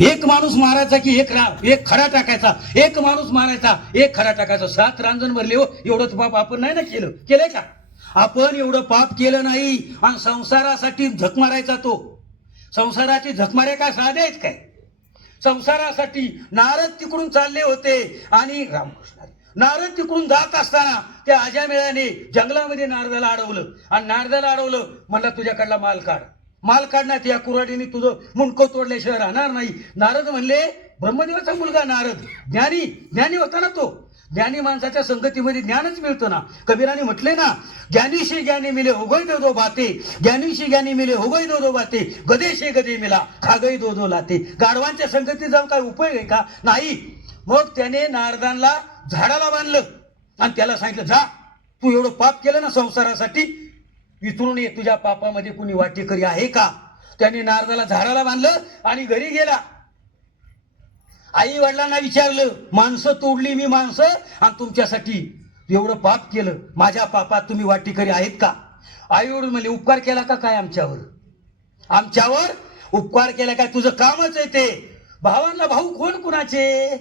एक माणूस मारायचा की एक खडा टाकायचा, एक माणूस मारायचा एक खडा टाकायचा. 7 रांजण भरले हो. एवढंच पाप आपण नाही ना केलंय का? आपण एवढं पाप केलं नाही. आणि संसारासाठी झक मारायचा तो. संसाराची झक मारे काय साधे आहेत काय? संसारासाठी नारद तिकडून चालले होते आणि रामकृष्ण नारद तिकडून जात असताना त्या अजामेळाने जंगलामध्ये नारदाला अडवलं. आणि नारदाला अडवलं, म्हणला तुझ्याकडला माल काढ. माल काढण्यात या कुऱ्हाडीने तुझं मुंडकं तोडल्याशिवाय राहणार नाही. नारद म्हणले, ब्रह्मदेवाचा मुलगा नारद ज्ञानी होता ना तो. ज्ञानी माणसाच्या संगतीमध्ये ज्ञानच मिळतं ना. कबीराने म्हटले ना, ज्ञानीशी ज्ञानी मिले हो गई दो दो बाते, ज्ञानीशी ज्ञानी मिले हो गई दो दो बाते, गदेशे गदे मिला खा गई दो दो लाते. गाढवांच्या संगतीत जाऊन काय उपयोग आहे का? नाही. मग त्याने नारदांना झाडाला बांधलं आणि त्याला सांगितलं, जा, तू एवढं पाप केलं ना संसारासाठी, विचारून ये तुझ्या पापामध्ये कुणी वाटेकरी आहे का? त्याने नारदाला झाडाला बांधलं आणि घरी गेला. आई वडिलांना विचारलं, माणसं तोडली मी माणसं आणि तुमच्यासाठी एवढं पाप केलं, माझ्या पापात तुम्ही वाटेकरी आहेत का? आई वडील म्हणले, उपकार केला का काय आमच्यावर उपकार केला काय? तुझं कामच आहे ते. भावांना भाऊ कोण कुणाचे?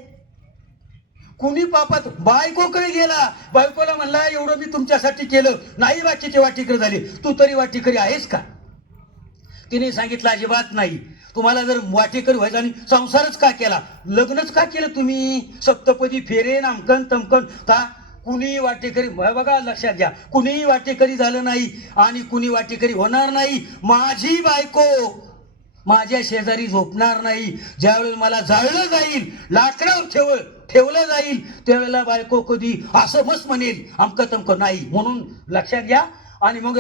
कुणी पापात बायकोकडे गेला, बायकोला म्हणला, एवढं मी तुमच्यासाठी केलं, नाही बाकीचे वाटेकरी झाले, तू तरी वाटेकरी आहेस का? तिने सांगितलं, अजिबात नाही. तुम्हाला जर वाटेकरी व्हायचं आणि संसारच का केला, लग्नच का केलं तुम्ही? सप्तपदी फेरे नामकन तमकन का? कुणी वाटेकरी, बघा लक्षात घ्या, कुणीही वाटेकरी झालं नाही आणि कुणी वाटेकरी होणार नाही. माझी बायको माझ्या शेजारी झोपणार नाही. ज्यावेळेस मला जाळलं जाईल, लाकडावर ठेवलं जाईल, त्यावेळेला बायको कधी असं मस्त म्हणेल अमकं तमकं नाही. म्हणून लक्षात घ्या. आणि मग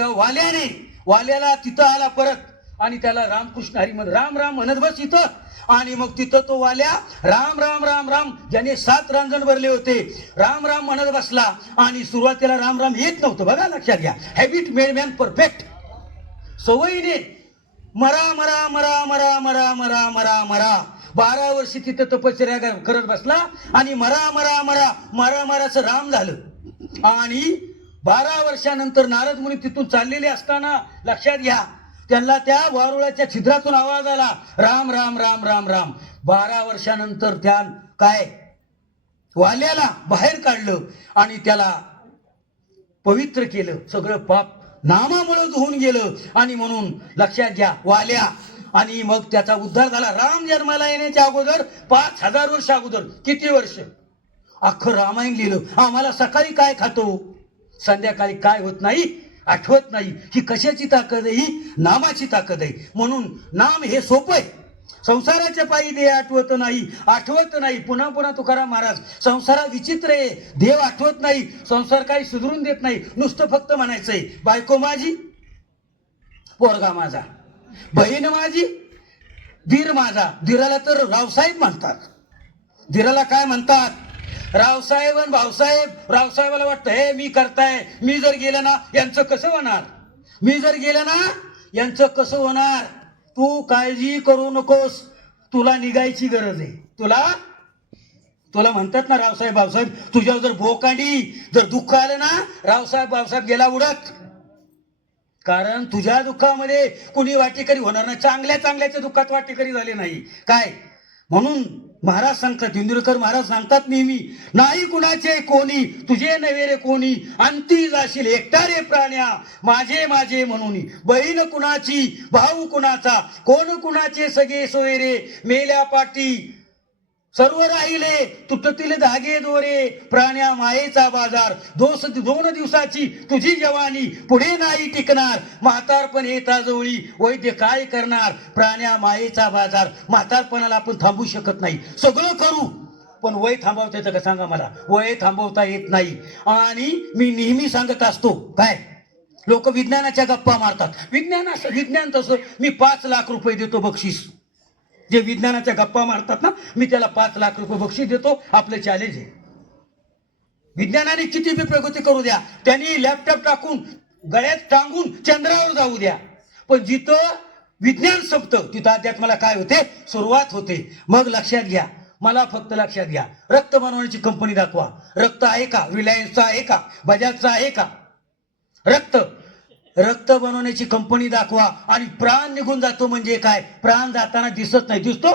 वाल्याला तिथं आला परत आणि त्याला रामकृष्ण हरी म्हणत, राम राम म्हणत बस इथं. आणि मग तिथं तो वाल्या राम राम राम राम, ज्याने 7 रांजण भरले होते, राम राम म्हणत बसला. आणि सुरुवातीला राम राम येत नव्हतं. बघा लक्षात घ्या, हॅबिट मेड मॅन परफेक्ट. सवयीने मरा मरा मरा मरा मरा मरा मरा मरा 12 वर्षी तिथं तपश्चर्या करत बसला आणि मरा मरा मरा मरा मराचं राम झालं. आणि 12 वर्षानंतर नारद मुनी तिथून चाललेले असताना लक्षात घ्या, त्यांना त्या वारुळाच्या छिद्रातून आवाज आला, राम राम राम राम राम. 12 वर्षानंतर त्या काय वाल्याला बाहेर काढलं आणि त्याला पवित्र केलं. सगळं पाप नामामुळे धुवून गेलं. आणि म्हणून लक्षात घ्या, वाल्या आणि मग त्याचा उद्धार झाला. राम जन्माला येण्याच्या अगोदर 5000 वर्ष अगोदर, किती वर्ष, अख्खं रामायण लिहिलं. आम्हाला सकाळी काय खातो, संध्याकाळी काय होत नाही आठवत नाही. ही कशाची ताकद आहे? ही नामाची ताकद आहे. म्हणून नाम हे सोपं आहे. संसाराच्या पायी देह आठवत नाही. पुन्हा पुन्हा तुकाराम महाराज, संसारा विचित्र आहे, देव आठवत नाही, संसार काही सुधरून देत नाही. नुसतं फक्त म्हणायचंय, बायको माझी, पोरगा माझा, बहीण माझी, धीर माझा. धीराला तर रावसाहेब म्हणतात. धीराला काय म्हणतात? रावसाहेब आणि भाऊसाहेब. रावसाहेबाला वाटतं, हे मी करताय, मी जर गेलं ना यांचं कसं होणार? तू काळजी करू नकोस, तुला निघायची गरज आहे. तुला म्हणतात ना रावसाहेब भाऊसाहेब, तुझ्यावर जर भोकांडी जर दुःख आलं ना, रावसाहेब भाऊसाहेब गेला उडत. कारण तुझ्या दुःखामध्ये कुणी वाटेकरी होणार नाही. चांगल्याच्या दुःखात वाटेकरी झाले नाही काय. म्हणून महाराज सांगतात, इंदुरकर महाराज सांगतात नेहमी, नाही कुणाचे कोणी, तुझे नव्हे रे कोणी, अंती जाशील एकटा रे प्राण्या, माझे माझे म्हणून. बहीण कुणाची, भाऊ कुणाचा, कोण कुणाचे सगळे सोयरे, मेल्या पाटी सर्व राहिले, तुटतील धागे दोरे, प्राण्या मायेचा बाजार. 2 दिवसाची तुझी जवानी पुढे नाही टिकणार, म्हातारपण येता जवळी वैद्य काय करणार. प्राण्या मायेचा बाजार. म्हातारपणाला आपण थांबू शकत नाही, सगळं करू, पण वय थांबवता येतं का सांगा मला? वय थांबवता येत नाही. आणि मी नेहमी सांगत असतो, काय लोक विज्ञानाच्या गप्पा मारतात, विज्ञान तसं, मी 5 लाख रुपये देतो बक्षीस. जे विज्ञानाच्या गप्पा मारतात ना, मी त्याला 5 लाख रुपये बक्षीस देतो. आपलं चॅलेंज आहे, विज्ञानाने किती बी प्रगती करू द्या, त्यांनी लॅपटॉप टाकून गळ्यात टांगून चंद्रावर जाऊ द्या, पण जिथं विज्ञान संपतं तिथं अध्यात्माला काय होते? सुरुवात होते. मग लक्षात घ्या, मला फक्त लक्षात घ्या, रक्त बनवण्याची कंपनी दाखवा. रक्त आहे का? रिलायन्सचा आहे का? बजाजचा आहे का? रक्त बनवण्याची कंपनी दाखवा. आणि प्राण निघून जातो म्हणजे काय? प्राण जाताना दिसत नाही, दिसतो?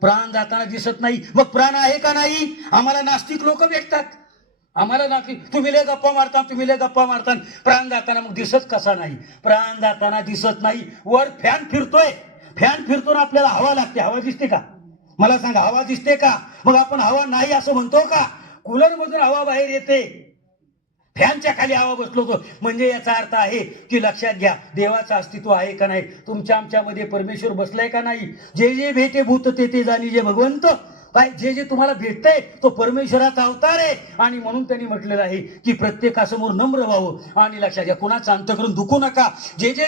प्राण जाताना दिसत नाही, मग प्राण आहे का नाही? आम्हाला नास्तिक लोक भेटतात, आम्हाला नास्तिक, तुम्ही लय गप्पा मारता, तुम्ही लय गप्पा मारता, प्राण जाताना मग दिसत कसा नाही? प्राण जाताना दिसत नाही. वर फॅन फिरतोय, फॅन फिरतो ना, आपल्याला हवा लागते, हवा दिसते का? मला सांगा, हवा दिसते का? मग आपण हवा नाही असं म्हणतो का? कूलर मधून हवा बाहेर येते, फॅनच्या खाली हवा बसलो होतो, म्हणजे याचा अर्थ आहे की लक्षात घ्या, देवाचं अस्तित्व आहे का नाही? तुमच्या आमच्यामध्ये परमेश्वर बसलाय का नाही? जे जे भेटे भूत ते ते जाणी जे भगवंत, काय जे जे तुम्हाला भेटतंय तो परमेश्वराचा अवतार आहे. आणि म्हणून त्यांनी म्हटलेलं आहे की प्रत्येकासमोर नम्र व्हावं. आणि लक्षात घ्या, कुणाचं अंतःकरण दुखू नका. जे जे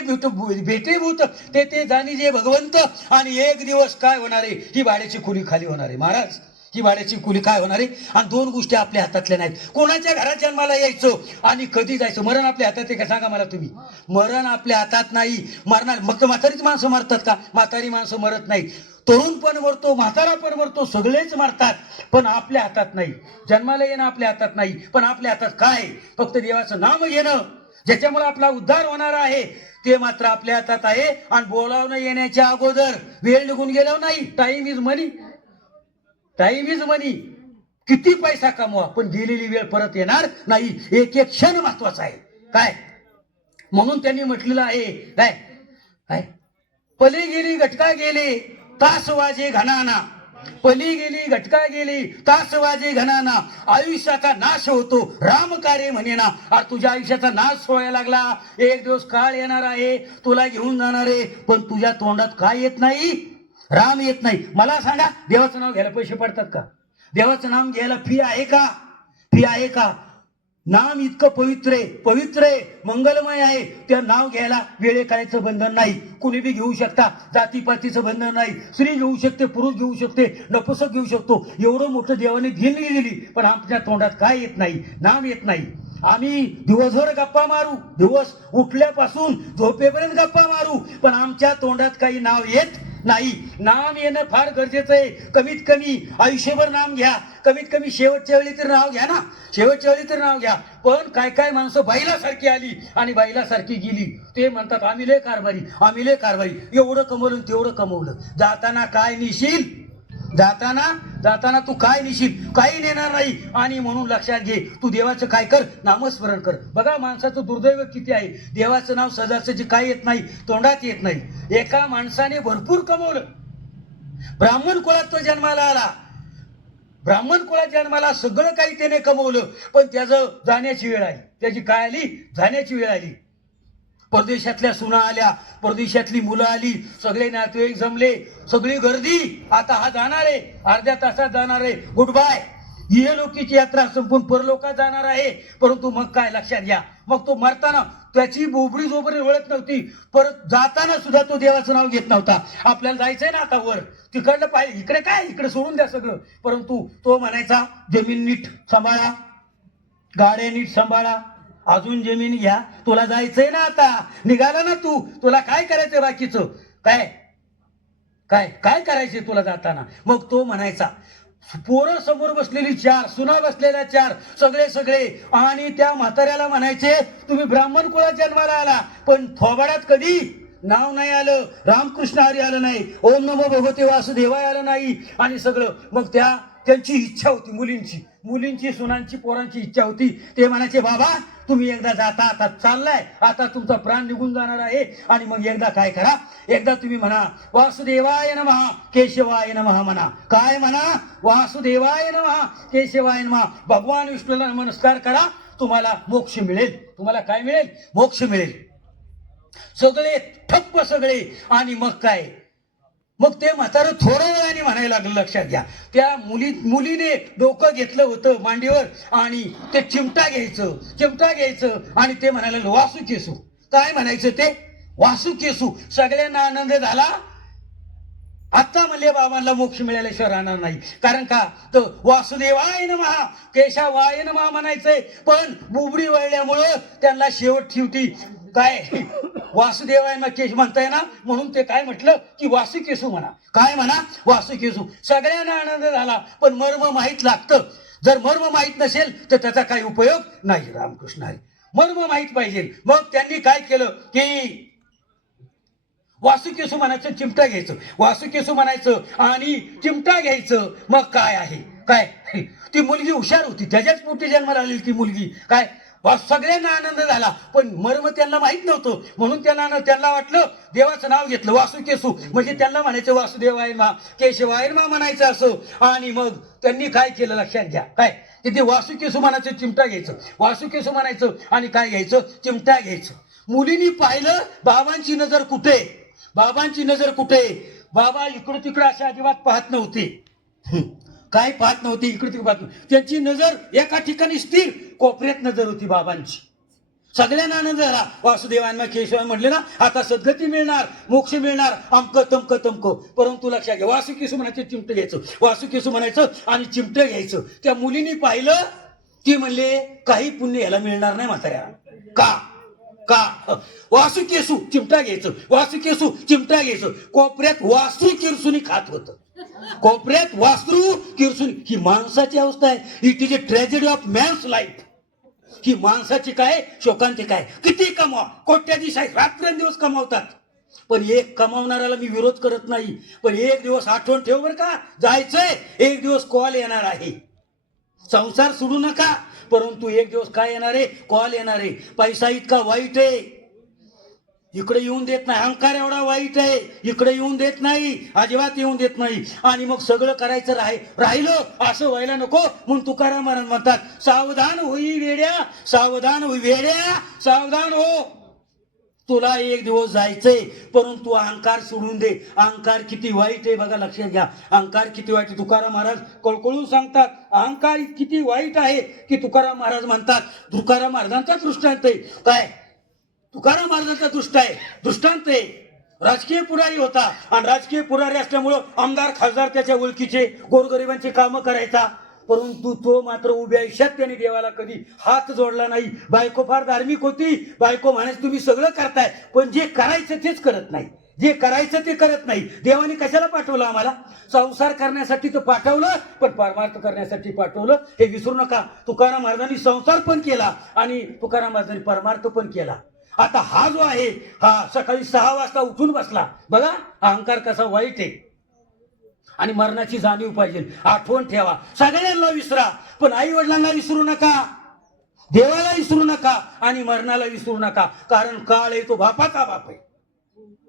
भेटेभूत ते ते जाणी जे भगवंत. आणि एक दिवस काय होणार आहे? ही भाड्याची खोली खाली होणार आहे महाराज, ही भाड्याची खोली काय होणार आहे? आणि दोन गोष्टी आपल्या हातातल्या नाहीत. कोणाच्या घरात जन्माला यायचं आणि कधी जायचं? मरण आपल्या हातात आहे का? सांगा मला तुम्ही. मरण आपल्या हातात नाही. मरणार मग तर म्हातारीच माणसं मरतात का? म्हातारी माणसं मरत नाही. तरुण पण मरतो, म्हातारा पण मरतो, सगळेच मरतात, पण आपल्या हातात नाही. जन्माला येणं आपल्या हातात नाही, पण आपल्या हातात काय? फक्त देवाचं नाम घेणं, ज्याच्यामुळे आपला उद्धार होणार आहे, ते मात्र आपल्या हातात आहे. आणि बोलावणं येण्याच्या अगोदर वेळ निघून गेलो नाही. Time is money, time is money. किती पैसा कमवा, पण गेलेली वेळ परत येणार नाही. एक एक क्षण महत्वाचा आहे. काय म्हणून त्यांनी म्हटलेलं आहे, काय काय पली गेली घटका गेली तास वाजे घनाना, पली गेली घटका गेली तास वाजे घनाना, आयुष्याचा नाश होतो राम कार्य म्हणेना. अरे तुझ्या आयुष्याचा नाश व्हायला लागला, एक दिवस काळ येणार आहे, तुला घेऊन जाणार आहे, पण तुझ्या तोंडात काय येत नाही? राम येत नाही. मला सांगा, देवाचं नाव घ्यायला पैसे पडतात का? देवाचं नाम घ्यायला फी आहे का? फी आहे का? नाम इतकं पवित्र आहे, पवित्र आहे, मंगलमय आहे. त्या नाव घ्यायला वेळे काळाचं बंधन नाही. कुणी बी घेऊ शकता, जातीपातीचं बंधन नाही. स्त्री घेऊ शकते, पुरुष घेऊ शकते, नपुसक घेऊ शकतो. एवढं मोठं देवाने देणगी दिली, पण आमच्या तोंडात काय येत नाही? नाम येत नाही. आम्ही दिवसभर गप्पा मारू, दिवस उठल्यापासून झोपेपर्यंत गप्पा मारू, पण आमच्या तोंडात काही नाव येत नाही. नाम येणं फार गरजेचं आहे. कमीत कमी आयुष्यभर नाम घ्या, कमीत कमी शेवटच्या वेळी तर नाव घ्या ना, शेवटच्या वेळी तर नाव घ्या. पण काय काय माणसं बैलासारखी आली आणि बैलासारखी गेली. ते म्हणतात आम्ही लय कारभारी, आम्ही लय कारभारी, एवढं कमवलं तेवढं कमवलं. जाताना काय नेशील? जाताना जाताना तू काय नेशील? काही नेणार नाही. आणि म्हणून लक्षात घे, तू देवाचं काय कर? नामस्मरण कर. बघा माणसाचं दुर्दैव किती आहे, देवाचं नाव सहजासहजी काय येत नाही, तोंडात येत नाही. एका माणसाने भरपूर कमवलं, ब्राह्मण कुळात तो जन्माला आला, ब्राह्मण कुळात जन्माला सगळं काही त्याने कमवलं, पण त्याचं जाण्याची वेळ आली. त्याची काय आली? जाण्याची वेळ आली. परदेशातल्या सुना आल्या, परदेशातली मुलं आली, सगळे नातेवाईक जमले, सगळी गर्दी. आता हा जाणार आहे, अर्ध्या तासात जाणार आहे, गुड बाय. ये लोकीची यात्रा संपून परलोकात जाणार आहे. परंतु मग काय? लक्षात घ्या, मग तो मरताना त्याची बोबडी जोबरी ओळख नव्हती, परत जाताना सुद्धा तो देवाचं नाव घेत नव्हता. आपल्याला जायचंय ना आता वर, तिकडलं पाहिजे, इकडे काय, इकडे सोडून द्या सगळं. परंतु तो म्हणायचा जमीन नीट सांभाळा, गाड्या नीट सांभाळा, अजून जमीन घ्या, तुला जायचंय ना आता, निघाला ना तू, तुला काय करायचंय बाकीचं? काय काय काय करायचंय तुला जाताना? मग तो म्हणायचा, पोरं समोर बसलेली चार, सुना बसलेल्या चार, सगळे सगळे. आणि त्या म्हाताऱ्याला म्हणायचे, तुम्ही ब्राह्मण कुळात जन्माला आला, पण थोबाडात कधी नाव नाही आलं, रामकृष्ण हरी आलं नाही, ओम नमो भगवते वासुदेवाय आलं नाही. आणि सगळं मग त्यांची इच्छा होती, मुलींची सुनांची पोरांची इच्छा होती. ते म्हणायचे, बाबा तुम्ही एकदा जाता, आता चाललाय, आता तुमचा प्राण निघून जाणार आहे, आणि मग एकदा काय करा, एकदा तुम्ही म्हणा वासुदेवाय नमः केशवाय नमः म्हणा. काय म्हणा? वासुदेवाय नमः केशवाय नमः. भगवान विष्णूला नमस्कार करा, तुम्हाला मोक्ष मिळेल. तुम्हाला काय मिळेल? मोक्ष मिळेल. सगळे ठप्प सगळे. आणि मग काय? मग ते म्हातारं थोड्या वेळाने म्हणायला लागलं. लक्षात घ्या, त्या मुलीने डोकं घेतलं होतं मांडीवर, आणि ते चिमटा घ्यायचं आणि ते म्हणायला लागलं वासू केसू. काय म्हणायचं ते? वासू केसू. सगळ्यांना आनंद झाला. आता म्हणले बाबांना मोक्ष मिळाल्याशिवाय राहणार नाही. कारण का? तर वासुदेवाय नमः केशवाय नमः म्हणायचंय, पण बुबडी वळल्यामुळं त्यांना शेवटी काय वासुदेवाय केश म्हणताय ना, म्हणून ते काय म्हटलं की वासुकेसू म्हणा. काय म्हणा? वासुकेसू. सगळ्यांना आनंद झाला, पण मर्म माहीत लागतं. जर मर्म माहीत नसेल तर त्याचा काही उपयोग नाही. रामकृष्ण हरी. मर्म माहीत पाहिजे. मग त्यांनी काय केलं की वासुकेसू म्हणायचं, चिमटा घ्यायचं, वासुकेसू म्हणायचं आणि चिमटा घ्यायचं. मग काय आहे काय, ती मुलगी हुशार होती, त्याच्याच पोटी जन्माला आलेली ती मुलगी. काय सगळ्यांना आनंद झाला, पण मर्म त्यांना माहित नव्हतं, म्हणून त्यांना वाटलं देवाचं नाव घेतलं वासुकेसू, म्हणजे त्यांना म्हणायचं वासुदेवाय मा केशवाय मा म्हणायचं असं. आणि मग त्यांनी काय केलं लक्षात घ्या, काय तिथे वासुकेसू म्हणायचं, चिमटा घ्यायचं, वासुकेसू म्हणायचं आणि काय घ्यायचं, चिमटा घ्यायचं. मुलीनी पाहिलं बाबांची नजर कुठे, बाबांची नजर कुठे, बाबा इकडं तिकडं असे अजिबात पाहत नव्हते. काय पाहत नव्हते, इकडे तिकडे पाहत नव्हते, त्यांची नजर एका ठिकाणी स्थिर, कोपऱ्यात नजर होती बाबांची. सगळ्यांना आनंद झाला. वासुदेवांना केशवान म्हटले ना, आता सद्गती मिळणार, मोक्ष मिळणार, अमक तमक तमक. परंतु लक्षात घ्या, वासुकेसू म्हणायचं, चिमटं घ्यायचं, वासुकेसू म्हणायचं आणि चिमटं घ्यायचं. त्या मुलीने पाहिलं, ती म्हणले काही पुण्य याला मिळणार नाही म्हाताऱ्या. का का वासुकेसू चिमटा घ्यायचं, वासुकेसू चिमटा घ्यायचं. कोपऱ्यात वासू किरसुनी खात होतं, कोपऱ्यात वासरू किरसुनी. ही माणसाची अवस्था आहे. It is a tragedy of man's life. ही माणसाची काय शोकांतिका आहे. किती कमाव, कोट्याधीश आहे, रात्रंदिवस कमावतात, पण एक कमावणाऱ्याला मी विरोध करत नाही. पण एक दिवस आठवण ठेव बरं का, जायचंय, एक दिवस कॉल येणार आहे. संसार सोडू नका, परंतु एक दिवस काय येणार आहे, कॉल येणार आहे. पैसा इतका वाईट आहे, इकडे येऊन देत नाही. अहंकार एवढा वाईट आहे, इकडे येऊन देत नाही, अजिबात येऊन देत नाही. आणि मग सगळं करायचं राहिलं असं व्हायला नको, म्हणून तुकाराम महाराज म्हणतात, सावधान होई वेड्या, सावधान होई वेड्या, सावधान हो, तुला एक दिवस जायचंय, परंतु अहंकार सोडून दे. अहंकार किती वाईट आहे बघा, लक्षात घ्या, अहंकार किती वाईट आहे. तुकाराम महाराज कळकळून सांगतात, अहंकार किती वाईट आहे की तुकाराम महाराज म्हणतात. तुकाराम महाराजांचा दृष्टांत आहे, काय तुकाराम महाराजांचा दृष्टांत आहे. राजकीय पुढारी होता, आणि राजकीय पुढारी असल्यामुळं आमदार खासदार त्याच्या ओळखीचे, गोरगरिबांची कामं करायचा, परंतु तो मात्र उभ्या आयुष्यात त्याने देवाला कधी हात जोडला नाही. बायको फार धार्मिक होती, बायको म्हणायची तुम्ही सगळं करताय, पण जे करायचं तेच करत नाही, जे करायचं ते करत नाही. देवाने कशाला पाठवलं आम्हाला, संसार करण्यासाठी तर पाठवलं, पण परमार्थ करण्यासाठी पाठवलं, हे विसरू नका. तुकाराम महाराजांनी संसार पण केला आणि तुकाराम महाराजांनी परमार्थ पण केला. आता हा जो आहे, हा सकाळी 6 वाजता उठून बसला, बघा अहंकार कसा वाईट आहे. आणि मरणाची जाणीव पाहिजे, आठवण ठेवा. सगळ्यांना विसरा, पण आई वडिलांना विसरू नका, देवाला विसरू नका आणि मरणाला विसरू नका, कारण काळ आहे तो बापाचा बाप आहे.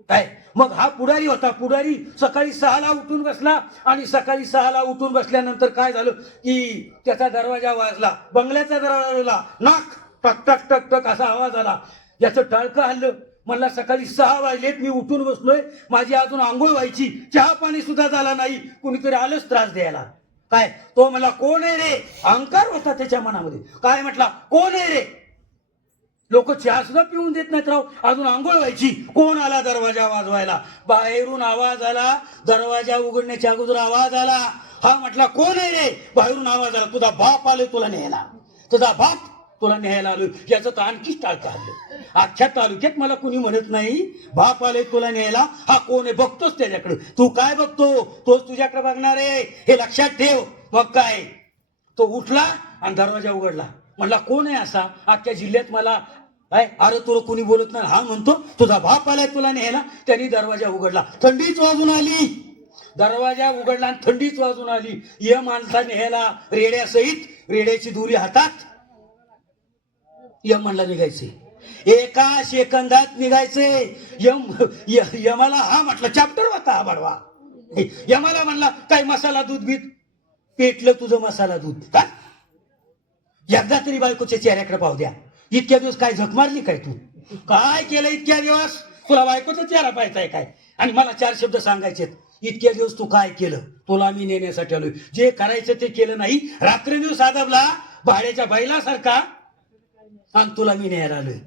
काय मग हा पुढारी होता, पुढारी सकाळी 6ला उठून बसला, आणि सकाळी 6ला उठून बसल्यानंतर काय झालं की त्याचा दरवाजा वाजला, बंगल्याचा दरवाजा, नाक टक टक टक टक असा आवाज आला. याचं टाळकं हल्लं, म्हणला सकाळी 6 वाजलेत, मी उठून बसलोय, माझी अजून आंघोळ व्हायची, चहा पाणी सुद्धा झाला नाही, कुणीतरी आलंच त्रास द्यायला. काय तो मला कोण आहे रे, अहंकार होता त्याच्या मनामध्ये. काय म्हटला, कोण आहे रे, लोक चहा सुद्धा पिऊन देत नाहीत राव, अजून आंघोळ व्हायची, कोण आला दरवाजा वाजवायला. बाहेरून आवाज आला, दरवाजा उघडण्याच्या अगोदर आवाज आला. हा म्हटला कोण आहे रे, बाहेरून आवाज आला, तुझा बाप आलोय तुला न्यायला, तुझा बाप तुला न्यायला आलोय. याचं तर आणखीच टाळतं आलं. अख्ख्या तालुक्यात मला कुणी म्हणत नाही बाप आले तुला न्यायला. हा कोण आहे, बघतोच त्याच्याकडे, तू काय बघतो, तोच तुझ्याकडे बघणार आहे, हे लक्षात ठेव. मग काय, तो उठला आणि दरवाजा उघडला, म्हणला कोण आहे असा, अख्ख्या जिल्ह्यात मला काय, अरे तुला कोणी बोलत नाही. हा म्हणतो तुझा बाप आलाय तुला न्यायला. त्यांनी दरवाजा उघडला, थंडीच वाजून आली, दरवाजा उघडला आणि थंडीच वाजून आली. या माणसा न्यायला रेड्यासहित, रेड्याची दोरी हातात, यम म्हणला निघायचे, एका सेकंदात निघायचे. यमाला हा म्हटलं चॅप्टर होता हा बडवा. यमाला म्हणला काय मसाला दूध बीत पेटलं तुझं मसाला दूध का, एकदा तरी बायकोच्या चेहऱ्याकडे पाहू द्या. इतक्या दिवस काय झक मारली काय, तू काय केलं इतक्या दिवस, तुला बायकोचा चेहरा पाहायचाय काय, आणि मला 4 शब्द सांगायचे. इतक्या दिवस तू काय केलं, तुला मी नेण्यासाठी आलोय, जे करायचं ते केलं नाही, रात्रंदिवस आदबला भाड्याच्या बैलासारखा, आणि तुला मी न्यायला आलोय.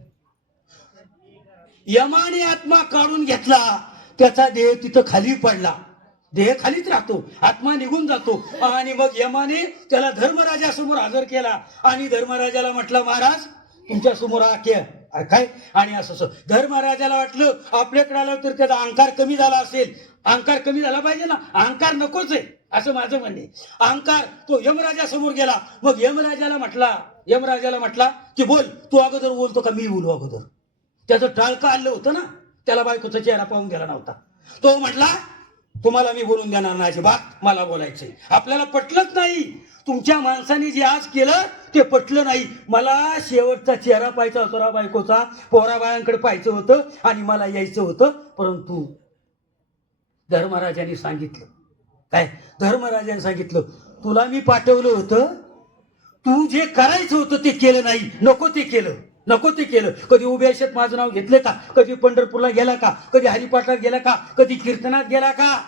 यमाने आत्मा काढून घेतला, त्याचा देह तिथं खाली पडला, देह खालीच राहतो, आत्मा निघून जातो. आणि मग यमाने त्याला धर्मराजासमोर हजर केला, आणि धर्मराजाला म्हटलं महाराज तुमच्या समोर काय, आणि असं धर्मराजाला वाटलं आपल्याकडे आलं तर त्याचा अहंकार कमी झाला असेल, अहंकार कमी झाला पाहिजे ना, अहंकार नकोच आहे असं माझं म्हणणे. अहंकार तो यमराजा समोर गेला, मग यमराजाला म्हटला की बोल, तू अगोदर बोलतो का मी बोलू अगोदर. त्याचं टाळकं आलं होतं ना, त्याला बायकोचा चेहरा पाहून गेला नव्हता. तो म्हटला तुम्हाला मी बोलून देणार नाही अजिबात, मला बोलायचंय. आपल्याला पटलंच नाही. तुमच्या माणसाने जे आज केलं ते पटलं नाही. मला शेवटचा चेहरा पाहायचा होता बायकोचा, पोरा बायांकडे पाहायचं होतं आणि मला यायचं होतं. परंतु धर्मराजाने सांगितलं, काय धर्मराजाने सांगितलं, तुला मी पाठवलं होतं, तू जे करायचं होतं ते केलं नाही, नको ते केलं, नको ते केलं. कधी उभ्याशेत माझं नाव घेतलं का? कधी पंढरपूरला गेला का? कधी हरिपाठात गेला का? कधी कीर्तनात गेला का?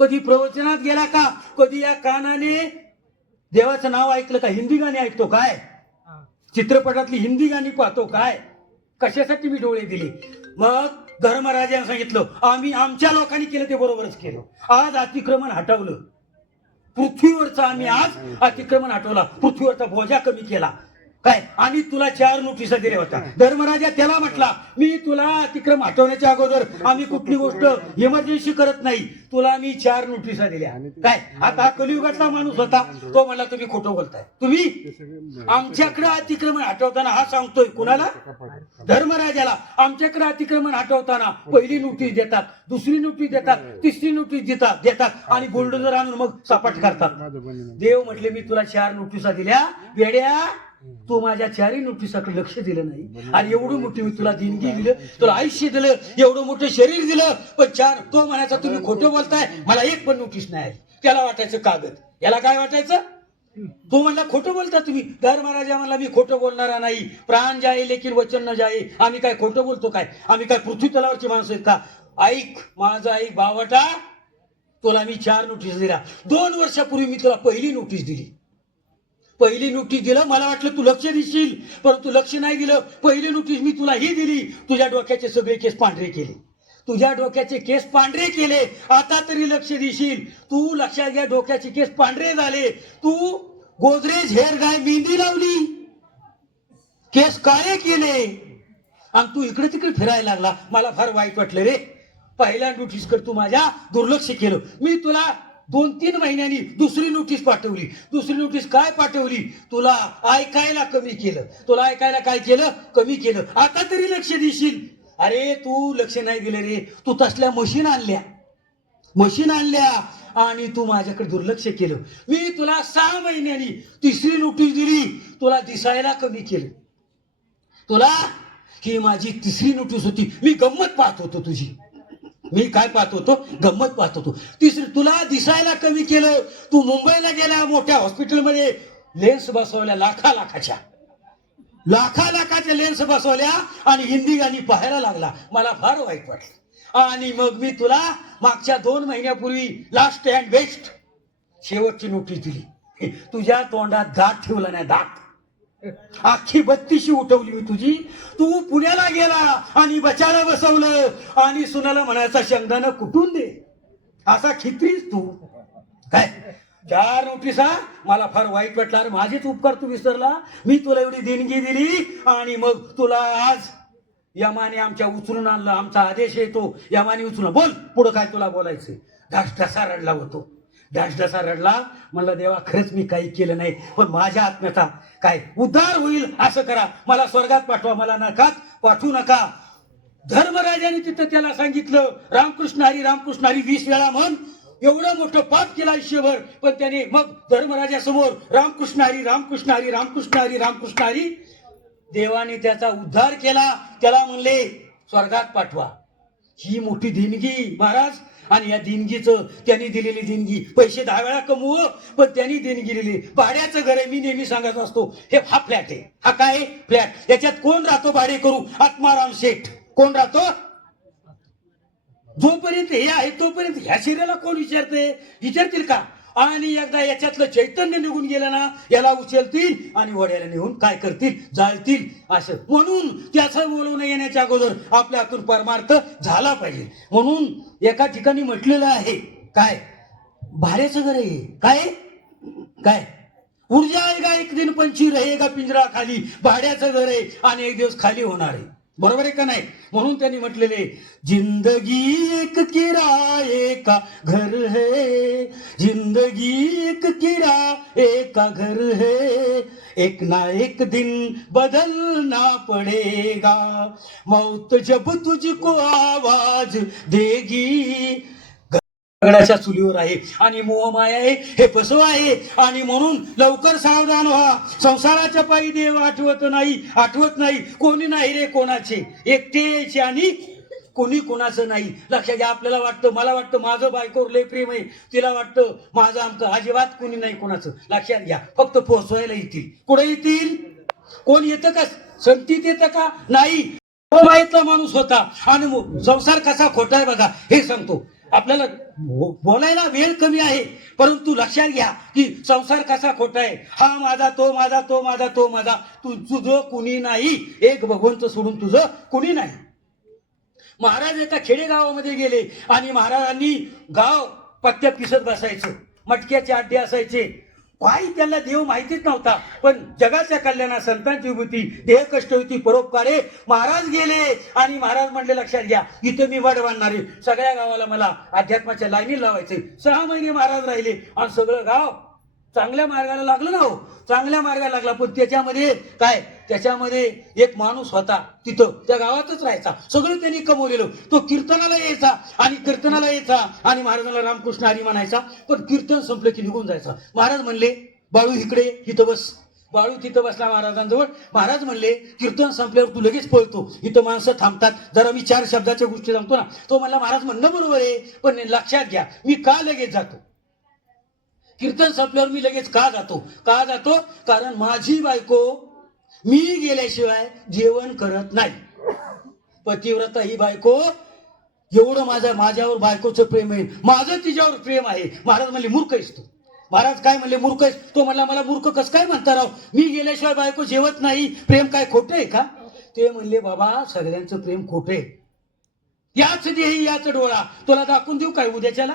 कधी प्रवचनात गेला का? कधी या कानाने देवाचं नाव ऐकलं का? हिंदी गाणी ऐकतो काय? चित्रपटातली हिंदी गाणी पाहतो काय? कशासाठी मी डोळे दिले? मग धर्मराजाने सांगितलं, आम्ही आमच्या लोकांनी केलं ते बरोबरच केलं. आज अतिक्रमण हटवलं पृथ्वीवरचं, आम्ही आज अतिक्रमण हटवला, पृथ्वीवरचा बोजा कमी केला काय. आणि तुला 4 नोटिसा दिल्या होत्या. धर्मराजा त्याला म्हटला, मी तुला अतिक्रम हटवण्याच्या अगोदर आम्ही कुठली गोष्ट इमर्जन्सी करत नाही, तुला मी 4 नोटिसा दिल्या काय. आता हा कलियुगातला माणूस होता, तो म्हणला तुम्ही खोटं बोलताय, तुम्ही आमच्याकडे अतिक्रमण हटवताना, हा सांगतोय कुणाला? धर्मराजाला. आमच्याकडे अतिक्रमण हटवताना पहिली नोटीस देतात, दुसरी नोटीस देतात, तिसरी नोटीस देतात आणि बुलडोजर आणून मग सपाट करतात. देव म्हटले मी तुला 4 नोटिसा दिल्या वेड्या, तू माझ्या 4ही नोटिसाकडे लक्ष दिलं नाही. आणि एवढं मोठी मी तुला देणगी दिलं, तुला आयुष्य दिलं, एवढं मोठं शरीर दिलं, पण 4 तो म्हणायचा तुम्ही खोटं बोलताय, मला एक पण नोटीस नाही आली. त्याला वाटायचं कागद, याला काय वाटायचं? तो म्हणला खोटं बोलता तुम्ही. धर्मराजा म्हणला मी खोटं बोलणारा नाही, प्राण जाये लेकिन वचन न जाये. आम्ही काय खोटं बोलतो काय? आम्ही काय पृथ्वी तलावरची माणसं आहेत का? ऐक माझं, ऐक बावटा, तुला मी 4 नोटीस दिल्या. 2 वर्षापूर्वी मी तुला पहिली नोटीस दिली. पहिली नोटीस दिलं, मला वाटलं तू लक्ष देशील, परंतु लक्ष नाही दिलं. पहिली नोटीस मी तुला ही दिली, तुझ्या डोक्याचे सगळे केस पांढरे केले, तुझ्या डोक्याचे केस पांढरे केले. आता तरी लक्ष देशील. तू लक्षात घ्या, डोक्याचे केस पांढरे झाले, तू गोदरेज हेअर गाय मेहंदी लावली, केस काळे केले आणि तू इकडे तिकडे फिरायला लागला. मला फार वाईट वाटलं रे. पहिल्या नोटीस कर तू माझ्या दुर्लक्ष केलं. मी तुला 2-3 महिन्यांनी दुसरी नोटीस पाठवली. दुसरी नोटीस काय पाठवली? तुला ऐकायला कमी केलं. तुला ऐकायला काय केलं? कमी केलं. आता तरी लक्ष देशील. अरे तू लक्ष नाही दिलं रे. तू तसल्या मशीन आणल्या आणि तू माझ्याकडे दुर्लक्ष केलं. मी तुला 6 महिन्यांनी तिसरी नोटीस दिली, तुला दिसायला कमी केलं. तुला ही माझी तिसरी नोटीस होती. मी गंमत पाहत होतो तुझी. मी काय पाहत होतो? गंमत पाहत होतो. तिसरी तुला दिसायला कमी केलं. तू मुंबईला गेला, मोठ्या हॉस्पिटलमध्ये लेन्स बसवल्या, लाखाच्या लेन्स बसवल्या आणि हिंदी गाणी पाहायला लागला. मला फार वाईट वाटलं. आणि मग मी तुला मागच्या 2 महिन्यापूर्वी लास्ट अँड बेस्ट शेवटची नोटीस दिली. तुझ्या तोंडात दात ठेवला नाही, दात अख्खी 32शी उठवली मी तुझी. तू पुण्याला गेला आणि बचाला बसवलं आणि सुनाला म्हणायचा शेंगदाणा कुठून दे, असा खित्रीस तू काय. 4 नोटिसा. मला फार वाईट वाटलं. अरे माझेच उपकार तू विसरला. मी तुला एवढी देणगी दिली आणि मग तुला आज यमाने आमच्या उचलून आणलं. आमचा आदेश येतो, यमाने उचलून बोल पुढं काय तुला बोलायचंय. ढासढासा रडला होतो, ढासढासा रडला. म्हणलं देवा खरंच मी काही केलं नाही, पण माझ्या आत्म्याचा काय उद्धार होईल असं करा, मला स्वर्गात पाठवा, मला नरकात पाठवू नका. धर्मराजाने तिथं त्याला सांगितलं रामकृष्ण हरी रामकृष्ण हरी 20 वेळा म्हण. एवढं मोठं पाप केलं आयुष्यभर, पण त्याने मग धर्मराजासमोर रामकृष्ण हरी रामकृष्ण हरी रामकृष्ण हरी रामकृष्ण हरी. देवाने त्याचा उद्धार केला. त्याला म्हणले स्वर्गात पाठवा. ही मोठी देणगी महाराज. आणि या देणगीचं, त्यांनी दिलेली देणगी, पैसे 10 वेळा कमवू, पण त्यांनी देणगी दिली. भाड्याचं घर आहे. मी नेहमी सांगत असतो, हा फ्लॅट आहे. हा काय फ्लॅट? याच्यात कोण राहतो भाडे करू? आत्माराम शेठ. कोण राहतो? जोपर्यंत हे आहे तोपर्यंत ह्या शरीराला कोण विचारतील का? आणि एकदा याच्यातलं चैतन्य निघून गेलं ना, याला उचलतील आणि वड्याला नेऊन काय करतील? जाळतील. असं म्हणून त्याचं बोलवणं येण्याच्या अगोदर आपल्या हातून परमार्थ झाला पाहिजे. म्हणून एका ठिकाणी म्हटलेलं आहे, काय भाड्याचं घर आहे. काय ऊर्जा आएगा एक दिन पंछी रहेगा पिंजरा खाली. भाड्याचं घर आहे आणि एक दिवस खाली होणार आहे. बरोबर आहे का नाही? म्हणून त्यांनी म्हटलेले, जिंदगी एक किराए का घर है, जिंदगी एक किराए का घर है, एक ना एक दिन बदलना पड़ेगा, मौत जब तुझको आवाज देगी. दगडाच्या चुलीवर आहे आणि मोहमाया आहे, हे फसव आहे. आणि म्हणून लवकर सावधान व्हा. संसाराच्या पायी देव आठवत नाही. कोणी नाही रे कोणाचे, एकटे यायचे आणि कोणी कोणाचं नाही. लक्षात घ्या. आपल्याला वाटतं, मला वाटतं माझं बायकोवर लय प्रेम आहे, तिला वाटतं माझं आमचं, अजिबात कोणी नाही कोणाचं. लक्षात घ्या. फक्त पोचवायला येतील. कुठे येतील? कोण येतं का? संगतीत येतं का? नाही. माहितला माणूस होता. आणि संसार कसा खोटा आहे बघा, हे सांगतो. आपल्याला बोलायला वेळ कमी आहे, परंतु लक्षात घ्या की संसार कसा खोटा आहे. हा माझा, तो माझा, तो माझा, तो माझा, तुझं कुणी नाही. एक भगवंत सोडून तुझं कुणी नाही. महाराज एका खेडेगावामध्ये गेले आणि महाराजांनी गाव पत्त्या पिसत बसायचं. मटक्याचे अड्डे असायचे. काही त्यांना देव माहितीच नव्हता, पण जगाच्या कल्याणा संतांची विभूती, देह कष्ट होती, परोपकारे. महाराज गेले आणि महाराज म्हणले, लक्षात घ्या, इथं मी वड बांधणारे, सगळ्या गावाला मला अध्यात्माच्या लाईनी लावायचे. 6 महिने महाराज राहिले आणि सगळं गाव चांगल्या मार्गाला लागलं ना. हो, चांगल्या मार्गाला लागला. पण त्याच्यामध्ये काय, त्याच्यामध्ये एक माणूस होता, तिथं त्या गावातच राहायचा. सगळं त्यांनी कमवलेलं. तो कीर्तनाला यायचा आणि महाराजांना रामकृष्ण हरी म्हणायचा. पण कीर्तन संपलं की निघून जायचा. महाराज म्हणले, बाळू इकडे, इथं बस. बाळू तिथं बसला महाराजांजवळ. महाराज म्हणले, कीर्तन संपल्यावर तू लगेच पळतो, इथं माणसं थांबतात, जरा मी 4 शब्दाच्या गोष्टी सांगतो ना. तो म्हणला, महाराज म्हणणं बरोबर आहे, पण लक्षात घ्या, मी का लगेच जातो? कीर्तन संपल्यावर मी लगेच का जातो? कारण माझी बायको मी गेल्याशिवाय जेवण करत नाही. पतिव्रता ही बायको, एवढं माझ्यावर बायकोचं प्रेम आहे, माझं तिच्यावर प्रेम आहे. महाराज म्हणले, मूर्ख आहेस तू. महाराज काय म्हणले? मूर्ख आहेस. तो म्हणला, मला मूर्ख कसं काय म्हणता राव? मी गेल्याशिवाय बायको जेवत नाही. प्रेम काय खोटं आहे का? ते म्हणले, बाबा सगळ्यांचं प्रेम खोटं आहे. याच देही याच डोळा, तुला दाखवून देऊ काय उद्याच्याला?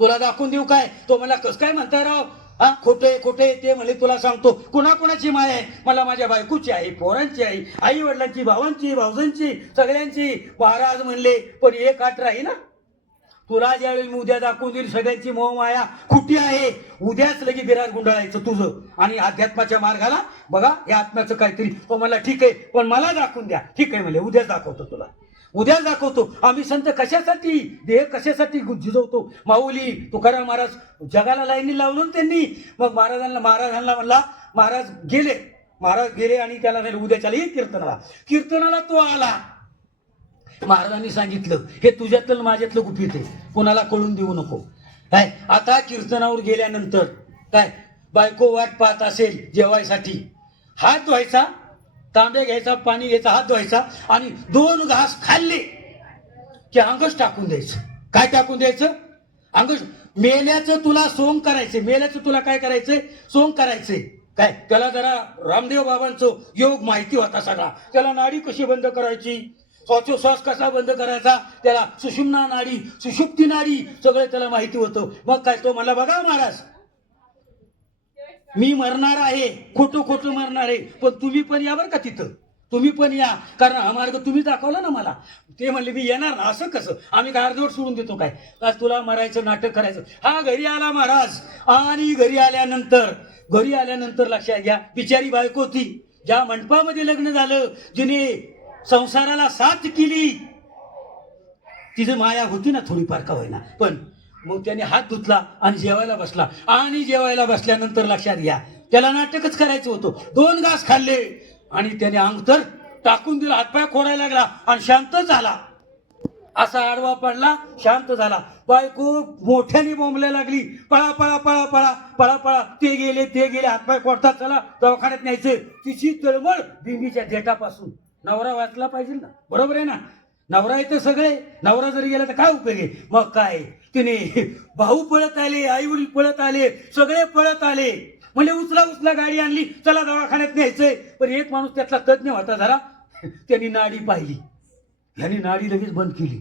तुला दाखवून देऊ काय? तो मला कसं काय म्हणताय राव? हा, खोटे. ते म्हणले, तुला सांगतो, कुणाकुणाची माय आहे? मला माझ्या बायकोची आहे, पोरांची आहे, आई वडिलांची, भावांची, भाऊजांची, सगळ्यांची. महाराज म्हणले, पण एक अट राही ना, तुला ज्यावेळी मी उद्या दाखवून देईल सगळ्यांची मोहमाया कुठे आहे, उद्याच लगे बिरार गुंडाळायचं तुझं आणि अध्यात्माच्या मार्गाला बघा, या आत्म्याचं काहीतरी. तो मला, ठीक आहे, पण मला दाखवून द्या. ठीक आहे म्हणले, उद्याच दाखवतो तुला, उद्या दाखवतो. आम्ही संत कशासाठी, देह कशासाठी झिजवतो? माऊली तुकाराम महाराज जगाला लाईनी लावून त्यांनी. मग महाराजांना म्हणला, महाराज गेले आणि त्याला उद्याच्याला ये कीर्तनाला तो आला. महाराजांनी सांगितलं, हे तुझ्यातलं माझ्यातलं गुपित आहे, कोणाला कळून देऊ नको. काय आता कीर्तनावर गेल्यानंतर काय, बायको वाट पाहत असेल जेवायसाठी, हात धुवायचा, तांबे घ्यायचा, पाणी घ्यायचा, हात धुवायचा आणि 2 घास खाल्ले की अंगच टाकून द्यायचं. काय टाकून द्यायचं? अंगच. मेल्याचं तुला सोंग करायचंय, मेल्याचं तुला काय करायचंय? सोंग करायचंय. काय त्याला जरा रामदेव बाबांचं योग माहिती होता सगळा. त्याला नाडी कशी बंद करायची, श्वासोश्वास कसा बंद करायचा, त्याला सुषुम्ना नाडी, सुषुप्ती नाडी, सगळं त्याला माहिती होतं. मग काय, तो मला, बघा महाराज, मी मरणार आहे, खोटं मरणार आहे, पण तुम्ही पण या बरं का, तिथं तुम्ही पण या, कारण हा मार्ग तुम्ही दाखवला ना मला. ते म्हणले, मी येणार ना. असं कसं? आम्ही काय अर्धवट सोडून देतो काय? आज तुला मरायचं, नाटक करायचं. हा घरी आला महाराज. आणि घरी आल्यानंतर लक्षात घ्या, बिचारी बायको होती, ज्या मंडपामध्ये लग्न झालं, जिने संसाराला साथ केली, तिचं माया होती ना थोडीफार का होईना, पण मग त्याने हात धुतला आणि जेवायला बसला. आणि जेवायला बसल्यानंतर लक्षात घ्या, त्याला नाटकच करायचं होतं. 2 घास खाल्ले आणि त्याने अंग तर टाकून दिला, हातपाय खोडायला लागला आणि शांत झाला. असा आडवा पडला, शांत झाला. बायको मोठ्याने बोंबलायला लागली, पळा पळा पळा पळा पळा पळा, ते गेले, हातपाय खोडतात, चला दवाखान्यात न्यायचे. तिची तळमळ बिंबीच्या देठापासून. नवरा वाचला पाहिजे ना, बरोबर आहे ना? नवरा येते सगळे, नवरा जरी गेला तर काय उपयोग आहे? मग काय, तिने भाऊ पळत आले, आई वडील पळत आले, सगळे पळत आले. म्हणजे उचला गाडी आणली, चला दवाखान्यात न्यायचंय. पण एक माणूस त्यातला तज्ञ होता जरा, त्यांनी नाडी पाहिली. ह्यानी नाडी लगेच बंद केली,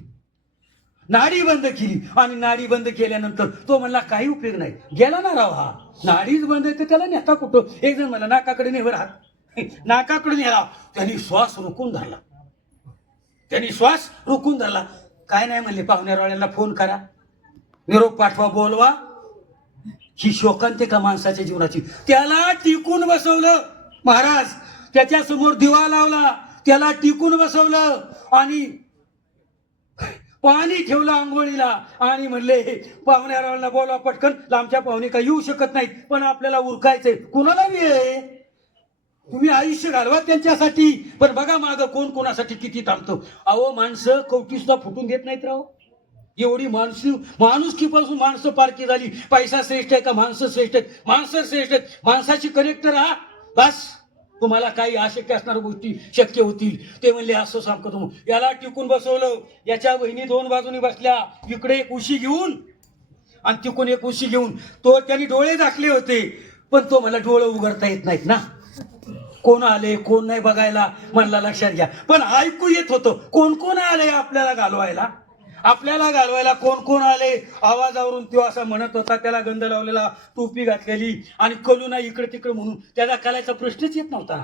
आणि नाडी बंद केल्यानंतर तो म्हणला, काही उपयोग नाही, गेला ना राव हा. नाडीच बंद आहे तर त्याला नेता कुठं? एक जण म्हणला, नाकाकडे नेवर हात, नाकाकडे नेला. त्यांनी श्वास रोखून धरला. त्यांनी श्वास रोखून धरला. काय नाही म्हणले, पाहुण्यावाल्यांना फोन करा, निरोप पाठवा, बोलवा. ही शोकांतिका माणसाच्या जीवनाची. त्याला टिकून बसवलं महाराज, त्याच्या समोर दिवा लावला, त्याला टिकून बसवलं आणि पाणी ठेवलं आंघोळीला आणि म्हणले पाहुण्यावाल्यांना बोलवा पटकन, लांबच्या पाहुणे काही येऊ शकत नाहीत, पण आपल्याला उरकायचंय. कुणाला वेळ आहे? तुम्ही आयुष्य घालवा त्यांच्यासाठी, पण बघा मागं कोण कोणासाठी किती थांबतो. अहो माणसं कवटी सुद्धा फुटून देत नाहीत राव. एवढी माणुसकीपासून माणसं पारखी झाली. पैसा श्रेष्ठ आहे का माणसं श्रेष्ठ आहेत? माणसं श्रेष्ठ आहेत. माणसाची कनेक्ट राहा, बस तुम्हाला काही अशक्य असणाऱ्या गोष्टी शक्य होतील. ते म्हणले असं सांगतो. याला टिकून बसवलं. याच्या बहिणी दोन बाजूनी बसल्या, इकडे एक उशी घेऊन आणि तिकून एक उशी घेऊन. तो त्यांनी डोळे झाकले होते, पण तो मला डोळे उघडता येत नाहीत ना, कोण आले कोण नाही बघायला. म्हणला लक्षात घ्या, पण ऐकू येत होतं कोण कोण आले आपल्याला घालवायला. आपल्याला घालवायला कोण कोण आले. आवाजावरून तो असा म्हणत होता, त्याला गंध लावलेला, टोपी घातलेली आणि कलू नाही इकडे तिकडे म्हणून त्याला करायचा प्रश्नच येत नव्हता.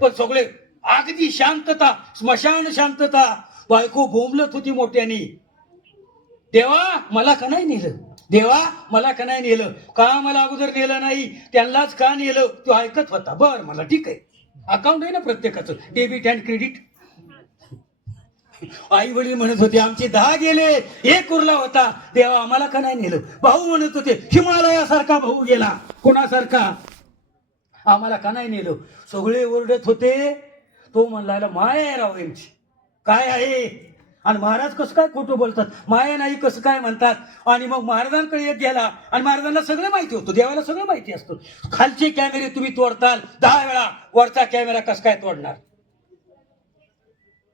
पण सगळे अगदी शांतता, स्मशान शांतता. बायको बोंबलत होती मोठ्याने, देवा मला का नाही नेलं, देवा मला का नाही नेलं, का मला अगोदर नेलं नाही, त्यांनाच का नेलं. तो ऐकत होता. बर मला ठीक आहे, अकाउंट आहे ना प्रत्येकाचं, डेबिट अँड क्रेडिट. आई वडील म्हणत होते आमचे 10 गेले, 1 उरला होता, देवा आम्हाला का नाही नेलं. भाऊ म्हणत होते हिमालयासारखा भाऊ गेला, कोणासारखा, आम्हाला का नाही नेलं. सगळे ओरडत होते. तो म्हणला माया आहे राव यांची, काय आहे. आणि महाराज कसं काय खोटं बोलतात, माया नाही कसं काय म्हणतात. आणि मग महाराजांकडे येत गेला आणि महाराजांना सगळं माहिती होतं, देवाला सगळं माहिती असतं. खालचे कॅमेरे तुम्ही तोडताल 10 वेळा, वरचा कॅमेरा कसं काय तोडणार.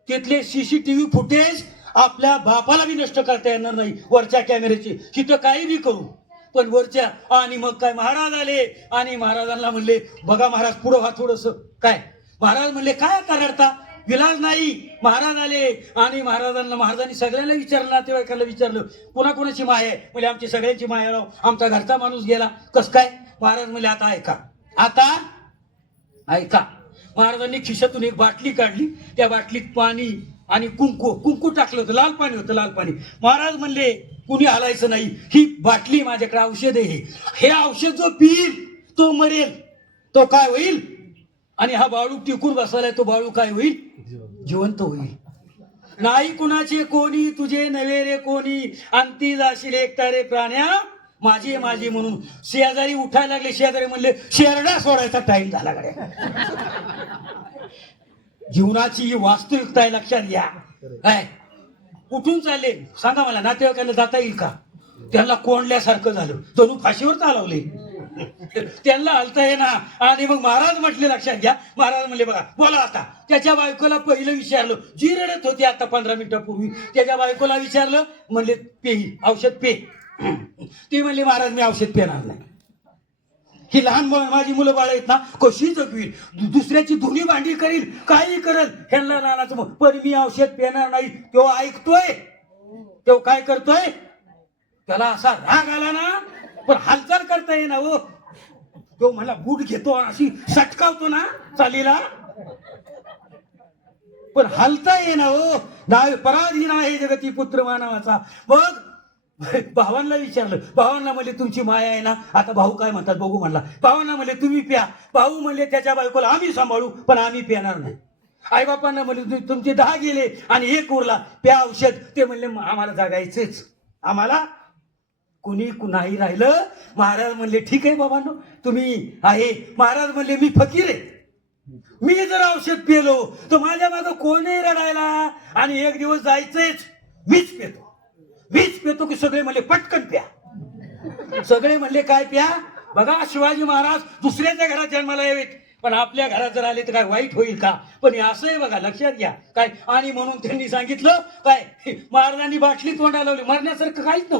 तिथले सीसीटीव्ही फुटेज आपल्या बापाला बी नष्ट करता येणार नाही वरच्या कॅमेऱ्याची, तिथं काही बी करू, पण वरच्या. आणि मग काय महाराज आले आणि महाराजांना म्हणले बघा महाराज पुढं व्हा थोडस. काय महाराज म्हणले काय करता, विलाज नाही. महाराज आले आणि महाराजांनी सगळ्यांना विचारलं, नातेवाईकांना विचारलं पुन्हा कोणाची माया आहे. म्हणजे आमची सगळ्यांची माया राव, आमचा घरचा माणूस गेला. कस काय. महाराज म्हणले आता ऐका, आता ऐका. महाराजांनी खिशातून एक बाटली काढली, त्या बाटलीत पाणी आणि कुंकू टाकलं होतं, लाल पाणी होतं, लाल पाणी. महाराज म्हणले कुणी हलायचं नाही, ही बाटली माझ्याकडे औषध आहे, हे औषध जो पिईल तो मरेल, तो काय होईल. आणि हा बाळू टिकून बसलाय, तो बाळू काय होईल, जिवंत होईल. नाही कुणाचे कोणी तुझे नवे रे कोणी, अंती जाशील एकटा रे प्राण्या माझी माझी म्हणून. शेजारी उठायला लागले, शेजारी म्हणले शेरडा सोडायचा टाइम झाला गड्या. जीवनाची ही वास्तविकता आहे, लक्षात घ्या. काय कुठून चालले सांगा मला, नातेवाईकांना जाता येईल का. त्यांना कोंडल्यासारखं झालं, जणू फाशीवर चालवले, त्यांना हलता ये ना. आणि मग महाराज म्हटले लक्षात घ्या, महाराज म्हणले बघा बोला आता. त्याच्या बायकोला पहिलं विचारलं, जी रडत होती आता 15 मिनिटापूर्वी, त्याच्या बायकोला विचारलं, म्हणले पेही औषध पे. ती म्हणली महाराज मी औषध पेणार नाही. ही लहान माझी मुलं बाळ आहेत ना, कशी जगवील, दुसऱ्याची धुनी भांडी करील, काही करल, ह्यांना नानाचं, पण मी औषध पेणार नाही. तो ऐकतोय, तो काय करतोय, त्याला असा राग आला ना, पण हालचाल करता येईना हो. तो मला बूट घेतो अशी सटकावतो ना चालीला, पण हलता येईना हो. पराधीन आहे जगती पुत्र मानवाचा. मग भावांना विचारलं, भावांना म्हणले तुमची माया आहे ना, आता भाऊ काय म्हणतात बघू म्हणला. भावांना म्हणले तुम्ही प्या. भाऊ म्हणले त्याच्या बायकोला आम्ही सांभाळू, पण आम्ही पिणार नाही. आई बापांना म्हणले तुमचे 10 गेले आणि 1 उरला, प्या औषध. ते म्हणले आम्हाला जगायचेच, आम्हाला कुणी नाही राहिलं. महाराज म्हणले ठीक आहे बाबांनो तुम्ही आहे. महाराज म्हणले मी फकीर आहे, मी जर औषध पेलो तर माझ्या मागं कोणी रडायला, आणि 1 दिवस जायचंच, मीच पेतो की सगळे म्हणले पटकन प्या. सगळे म्हणले काय प्या. बघा शिवाजी महाराज दुसऱ्याच्या घरात जन्माला यावेत, पण आपल्या घरात जर आले तर काय वाईट होईल का. पण असं आहे बघा, लक्षात घ्या काय. आणि म्हणून त्यांनी सांगितलं काय, महाराजांनी बाटली तोंडाला लावली. मरण्यासारखं काहीच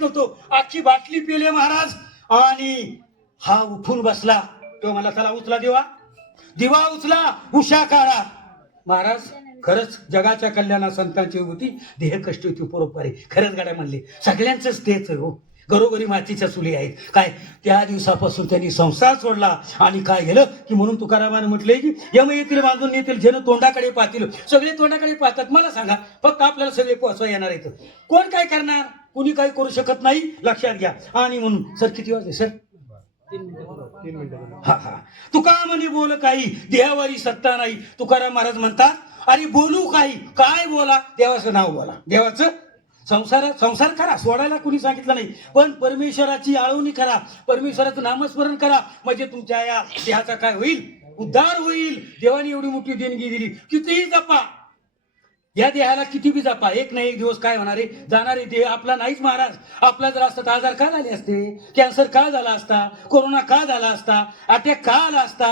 नव्हतं, आजची बाटली पिले महाराज. आणि हा उठून बसला, तो मला चला उचला दिवा उचला, उषा काढा. महाराज खरंच जगाच्या कल्याणा संतांची होती, देह कष्ट होती परोपकारी. खरंच गाड्या म्हणले सगळ्यांचंच तेच हो. घरोघरी मातीच्या चुली आहेत. काय त्या दिवसापासून त्यांनी संसार सोडला आणि काय गेलं की म्हणून तुकारामानं म्हटलंय की यम येतील बांधून येतील जन तोंडाकडे पाहतील. सगळे तोंडाकडे पाहतात. मला सांगा फक्त आपल्याला सगळे पोचवा येणार आहेत. कोण काय करणार? कुणी काही करू शकत नाही. लक्षात घ्या. आणि म्हणून सर किती वाजले सर? 3 मिनिटं. हा हा. तुका म्हणे बोल काही देहावारी सत्ता नाही. तुकाराम महाराज म्हणतात अरे बोलू काही काय बोला देवाचं नाव बोला. देवाचं संसार करा सोडायला कुणी सांगितलं नाही. पण परमेश्वराची आळवणी करा. परमेश्वराचं नामस्मरण करा. म्हणजे तुमच्या या देहाचा काय होईल? उद्धार होईल. देवाने एवढी मोठी देणगी दिली. कितीही जपा या देहाला किती बी जपा एक ना एक दिवस काय होणार आहे? जाणार आहे. देह आपला नाहीच महाराज. आपला जर असता तर आजार का झाले असते? कॅन्सर का झाला असता? कोरोना का झाला असता? अटॅक का आला असता?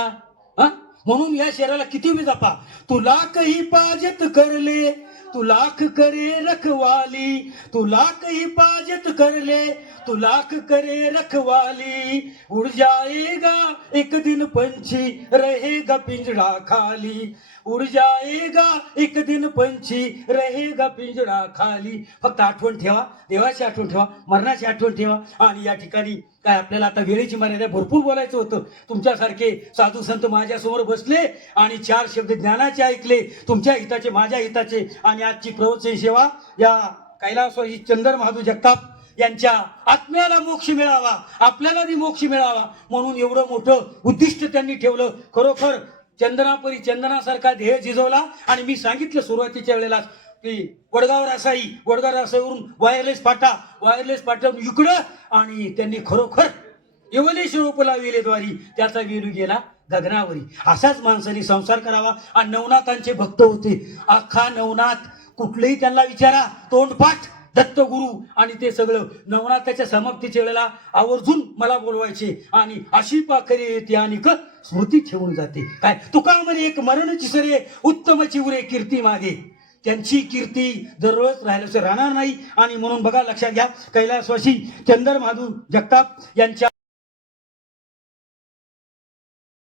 हा म्हणून या शरीराला किती बी जपा. तू लाख ही पाजत करले तू लाख करे रखवाली. तू लाख ही पाजत करले तू लाख करे रखवाली. उड़ जाएगा एक दिन पंछी रहेगा पिंजड़ा खाली. उड़ जाएगा एक दिन पंछी रहेगा पिंजड़ा खाली. फक्त आठवण ठेवा. देवाची आठवण ठेवा. मरणाची आठवण ठेवा. आणि या ठिकाणी काय आपल्याला आता वेळेची मर्यादा भरपूर बोलायचं होतं. तुमच्यासारखे साधू संत माझ्यासमोर बसले आणि 4 शब्द ज्ञानाचे ऐकले. तुमच्या हिताचे माझ्या हिताचे. आणि आजची प्रवचन सेवा या कैलासवासी चंदर महादू जगताप यांच्या आत्म्याला मोक्ष मिळावा आपल्याला बी मोक्ष मिळावा म्हणून एवढं मोठं उद्दिष्ट त्यांनी ठेवलं. खरोखर चंदनापरी चंदनासारखा ध्येय झिजवला. आणि मी सांगितलं सुरुवातीच्या वेळेला की वडगाव रासाईवरून वायरलेस फाटावरून इकडं. आणि त्यांनी खरोखर एवलेश्वर उपला वेलेद्वारी त्याचा वेलू गेला गगनावरी. असाच माणसाने संसार करावा. आणि नवनाथांचे भक्त होते. अख्खा नवनाथ कुठलेही त्यांना विचारा तोंडपाठ दत्तगुरु. आणि ते सगळं नवनाथाच्या समाप्तीच्या वेळेला आवर्जून मला बोलवायचे. आणि अशी पाखरे येते आणि स्मृती ठेवून जाते. काय तुका म्हणे एक मरणची सरे उत्तमची उरे कीर्ती मागे. त्यांची कीर्ती दररोज राहिल्याचं राहणार नाही. आणि म्हणून बघा लक्षात घ्या कैलासवासी चंदर महादू जगताप यांच्या